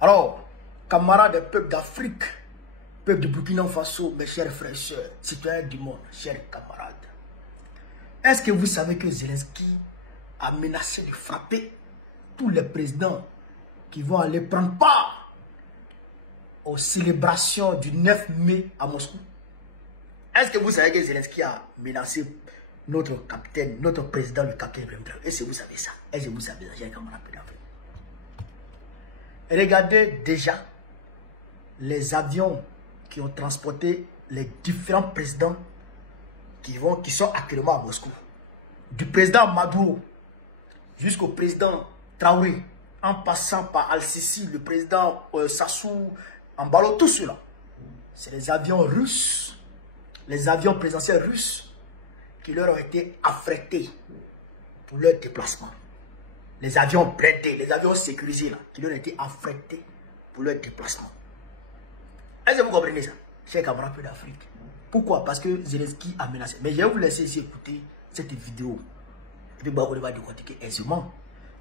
Alors, camarades des peuples d'Afrique, peuple de Burkina Faso, mes chers frères et sœurs, citoyens du monde, chers camarades, est-ce que vous savez que Zelensky a menacé de frapper tous les présidents qui vont aller prendre part aux célébrations du 9 mai à Moscou? Est-ce que vous savez que Zelensky a menacé notre capitaine, notre président, le capitaine Bremdra? Est-ce que vous savez ça? Est-ce que vous savez ça, chers camarades d'Afrique? Regardez déjà les avions qui ont transporté les différents présidents qui sont actuellement à Moscou. Du président Maduro jusqu'au président Traoré, en passant par Al-Sisi, le président Sassou, Ambalo, tout cela. C'est les avions russes, les avions présidentiels russes qui leur ont été affrétés pour leur déplacement. Les avions blindés, les avions sécurisés là, qui leur ont été affrétés pour leur déplacement. Est-ce que vous comprenez ça, chers camarades d'Afrique? Pourquoi? Parce que Zelensky a menacé. Mais je vais vous laisser ici écouter cette vidéo. Et puis, on va décortiquer aisément.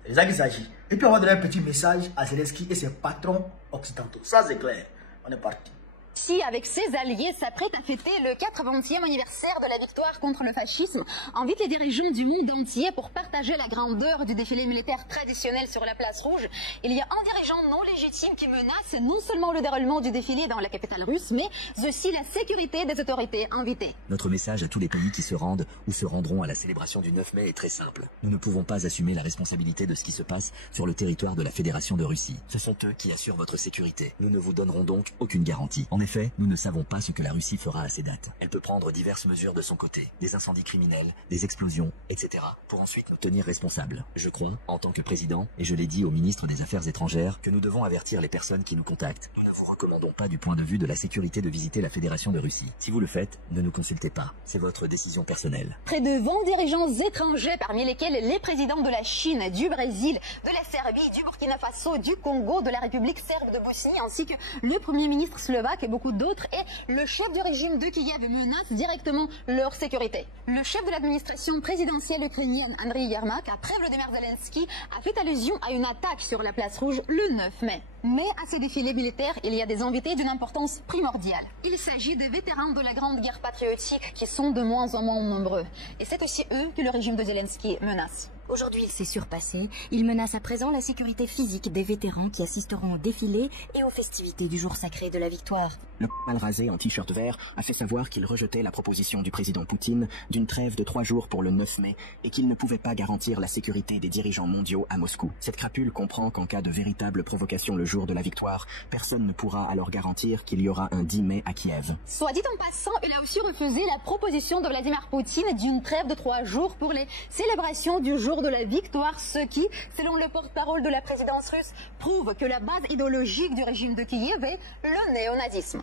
C'est ça qu'il s'agit. Et puis, on va donner un petit message à Zelensky et ses patrons occidentaux. Ça, c'est clair. On est parti. Qui, avec ses alliés, s'apprête à fêter le 80e anniversaire de la victoire contre le fascisme, invite les dirigeants du monde entier pour partager la grandeur du défilé militaire traditionnel sur la place rouge. Il y a un dirigeant non légitime qui menace non seulement le déroulement du défilé dans la capitale russe, mais aussi la sécurité des autorités invitées. Notre message à tous les pays qui se rendent ou se rendront à la célébration du 9 mai est très simple. Nous ne pouvons pas assumer la responsabilité de ce qui se passe sur le territoire de la Fédération de Russie. Ce sont eux qui assurent votre sécurité. Nous ne vous donnerons donc aucune garantie. En effet, nous ne savons pas ce que la Russie fera à ces dates. Elle peut prendre diverses mesures de son côté, des incendies criminels, des explosions, etc., pour ensuite nous tenir responsables. Je crois, en tant que président, et je l'ai dit au ministre des Affaires étrangères, que nous devons avertir les personnes qui nous contactent. Nous ne vous recommandons pas du point de vue de la sécurité de visiter la Fédération de Russie. Si vous le faites, ne nous consultez pas. C'est votre décision personnelle. Près de 20 dirigeants étrangers, parmi lesquels les présidents de la Chine, du Brésil, de la Serbie, du Burkina Faso, du Congo, de la République serbe de Bosnie, ainsi que le premier ministre slovaque et beaucoup d'autres, et le chef du régime de Kiev menace directement leur sécurité. Le chef de l'administration présidentielle ukrainienne, Andriy Yermak, après Volodymyr Zelensky, a fait allusion à une attaque sur la place rouge le 9 mai. Mais à ces défilés militaires, il y a des invités d'une importance primordiale. Il s'agit des vétérans de la Grande Guerre patriotique qui sont de moins en moins nombreux. Et c'est aussi eux que le régime de Zelensky menace. Aujourd'hui, il s'est surpassé. Il menace à présent la sécurité physique des vétérans qui assisteront au défilé et aux festivités du jour sacré de la victoire. Le mal rasé en t-shirt vert a fait savoir qu'il rejetait la proposition du président Poutine d'une trêve de 3 jours pour le 9 mai et qu'il ne pouvait pas garantir la sécurité des dirigeants mondiaux à Moscou. Cette crapule comprend qu'en cas de véritable provocation le jour de la victoire, personne ne pourra alors garantir qu'il y aura un 10 mai à Kiev. Soit dit en passant, il a aussi refusé la proposition de Vladimir Poutine d'une trêve de 3 jours pour les célébrations du jour de la victoire, ce qui, selon le porte-parole de la présidence russe, prouve que la base idéologique du régime de Kiev est le néonazisme.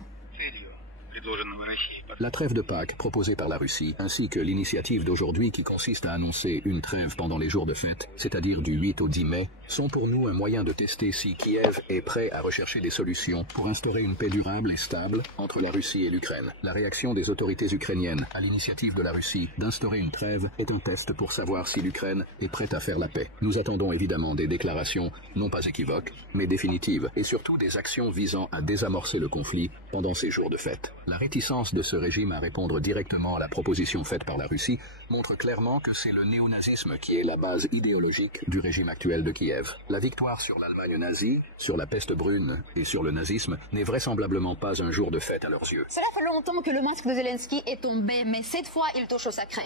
La trêve de Pâques proposée par la Russie, ainsi que l'initiative d'aujourd'hui qui consiste à annoncer une trêve pendant les jours de fête, c'est-à-dire du 8 au 10 mai, sont pour nous un moyen de tester si Kiev est prêt à rechercher des solutions pour instaurer une paix durable et stable entre la Russie et l'Ukraine. La réaction des autorités ukrainiennes à l'initiative de la Russie d'instaurer une trêve est un test pour savoir si l'Ukraine est prête à faire la paix. Nous attendons évidemment des déclarations non pas équivoques, mais définitives, et surtout des actions visant à désamorcer le conflit pendant ces jours de fête. La réticence de ce régime à répondre directement à la proposition faite par la Russie montre clairement que c'est le néonazisme qui est la base idéologique du régime actuel de Kiev. La victoire sur l'Allemagne nazie, sur la peste brune et sur le nazisme n'est vraisemblablement pas un jour de fête à leurs yeux. Cela fait longtemps que le masque de Zelensky est tombé, mais cette fois il touche au sacré.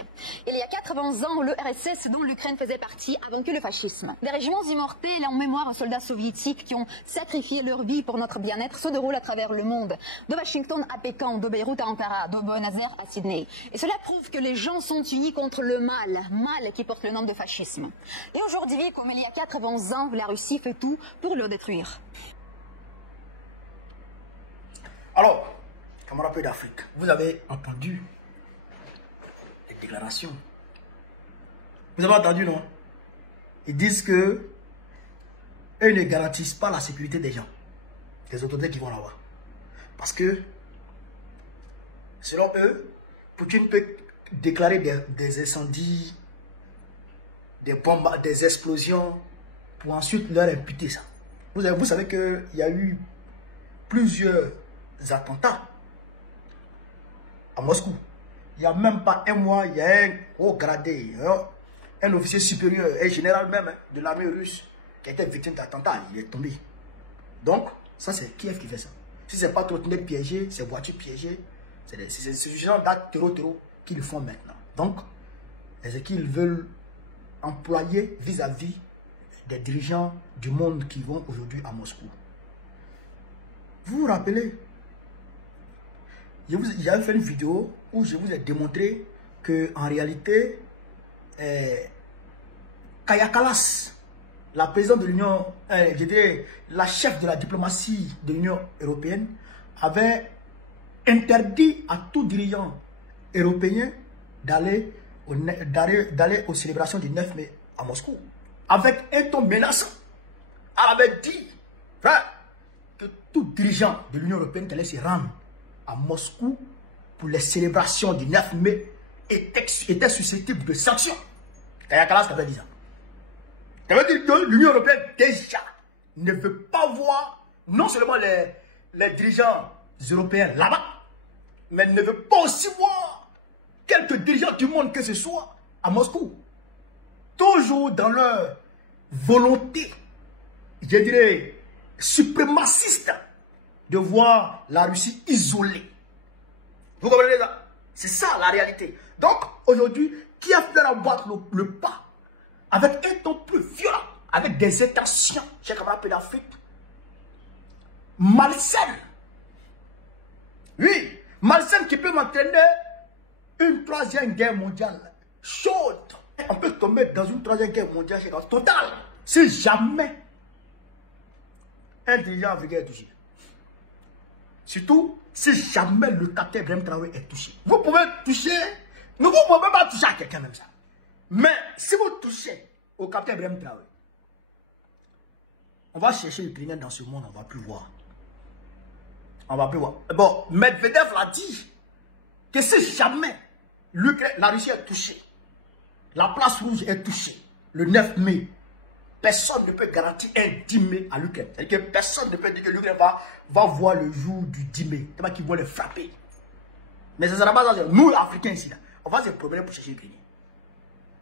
Il y a 80 ans, le RSS dont l'Ukraine faisait partie a vaincu le fascisme. Des régiments immortels en mémoire aux soldats soviétiques qui ont sacrifié leur vie pour notre bien-être se déroulent à travers le monde. De Washington à Pékin, de Beyrouth à Ankara, de Buenos Aires à Sydney. Et cela prouve que les gens sont unis contre le mal qui porte le nom de fascisme. Et aujourd'hui, comme il y a 80 ans, la Russie fait tout pour le détruire. Alors, camarades d'Afrique, vous avez entendu les déclarations. Vous avez entendu, non? Ils disent que eux ne garantissent pas la sécurité des gens, des autorités qui vont là-bas. Parce que, selon eux, Poutine peut déclarer des incendies, des bombes, des explosions, pour ensuite leur imputer ça. Vous savez qu'il y a eu plusieurs attentats à Moscou. Il n'y a même pas un mois, il y a un haut gradé, un officier supérieur, un général même de l'armée russe qui a été victime d'attentats. Il est tombé. Donc, ça c'est Kiev qui fait ça. Si ce n'est pas trottinette piégée, c'est voiture piégée, c'est ce genre d'actes terreau qu'ils le font maintenant. Donc, c'est ce qu'ils veulent employer vis-à-vis des dirigeants du monde qui vont aujourd'hui à Moscou. Vous vous rappelez, j'avais fait une vidéo où je vous ai démontré que en réalité, Kaja Kallas, la présidente de l'Union, la chef de la diplomatie de l'Union européenne, avait interdit à tout dirigeant européen d'aller aux célébrations du 9 mai à Moscou. Avec un ton menaçant. Elle avait dit, frère, que tout dirigeant de l'Union européenne qui allait se rendre à Moscou pour les célébrations du 9 mai était susceptible de sanctions. Kaja Kallas avait dit ça. Ça veut dire que l'Union européenne déjà ne veut pas voir non seulement les dirigeants européens là-bas, mais ne veut pas aussi voir quelques dirigeants du monde que ce soit à Moscou. Toujours dans leur volonté, je dirais, suprémaciste de voir la Russie isolée. Vous comprenez ça? C'est ça la réalité. Donc, aujourd'hui, qui a fait emboîter le pas avec un ton plus violent, avec des intentions, chers camarades d'Afrique, malsaines. Oui, malsaines qui peut m'entraîner une troisième guerre mondiale chaude. On peut tomber dans une troisième guerre mondiale totale si jamais un dirigeant africain est touché. Surtout si jamais le capitaine Ibrahim Traoré est touché. Vous pouvez toucher, mais vous ne pouvez pas toucher à quelqu'un même ça. Mais si vous touchez au capitaine Ibrahim Traoré, on va chercher l'Ukrainien dans ce monde, on ne va plus voir. On ne va plus voir. Bon, Medvedev l'a dit que si jamais la Russie est touchée, la place rouge est touchée le 9 mai, personne ne peut garantir un 10 mai à l'Ukraine. C'est-à-dire que personne ne peut dire que l'Ukraine va voir le jour du 10 mai. C'est pas qu'ils vont les frapper. Mais ça ne sera pas ça. Nous, les Africains ici, là, on va se promener pour chercher l'Ukraine.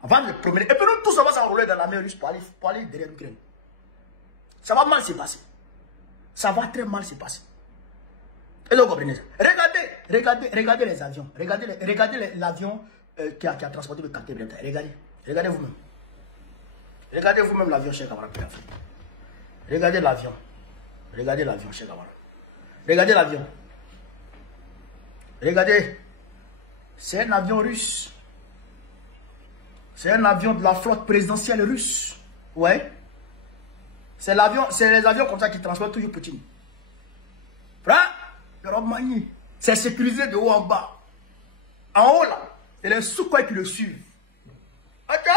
On va se promener. Et puis nous tous, on va s'enrouler dans la mer russe pour aller derrière l'Ukraine. Ça va mal se passer. Ça va très mal se passer. Et donc, vous comprenez ça. Regardez les avions. Regardez l'avion qui a transporté le capitaine Ibrahim. Regardez vous-même. Regardez vous-même l'avion, cher camarade. Regardez l'avion. Regardez l'avion, cher camarade. Regardez l'avion. Regardez. C'est un avion russe. C'est un avion de la flotte présidentielle russe. Ouais. C'est les avions comme ça qui transportent toujours Poutine. Frère, le Romagny, c'est sécurisé de haut en bas. En haut là, c'est les Sukhoi qui le suivent. Ok?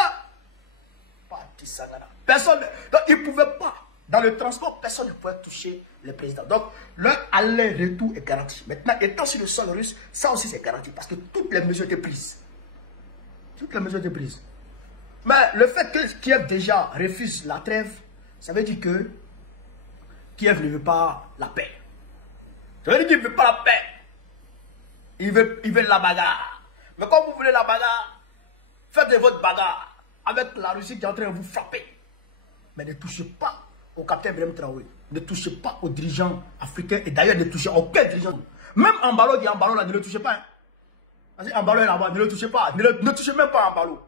Personne, donc ils ne pouvaient pas. Dans le transport, personne ne pouvait toucher le président. Donc, leur aller-retour est garanti. Maintenant, étant sur le sol russe, ça aussi c'est garanti. Parce que toutes les mesures étaient prises. Toutes les mesures étaient prises. Mais le fait que Kiev déjà refuse la trêve, ça veut dire que Kiev ne veut pas la paix. Ça veut dire qu'il ne veut pas la paix. Il veut la bagarre. Mais quand vous voulez la bagarre, faites de votre bagarre avec la Russie qui est en train de vous frapper. Mais ne touchez pas au capitaine Ibrahim Traoré. Ne touchez pas aux dirigeants africains. Et d'ailleurs, ne touchez aucun dirigeant. Même Ambalo qui est Ambalo là, ne le touchez pas. Hein. Vas-y, Ambalo est là-bas, ne le touchez pas. Ne touchez même pas Ambalo.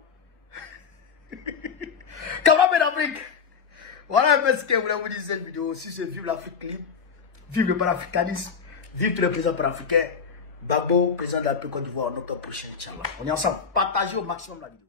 Camarades d'Afrique. Voilà un peu ce que je voulais vous dire dans cette vidéo. Si c'est vive l'Afrique libre, vive le panafricanisme, vive tous les présidents panafricains. Babo, président de la Côte d'Ivoire, en octobre prochain, Inch'Allah. On est ensemble. Partagez au maximum la vidéo.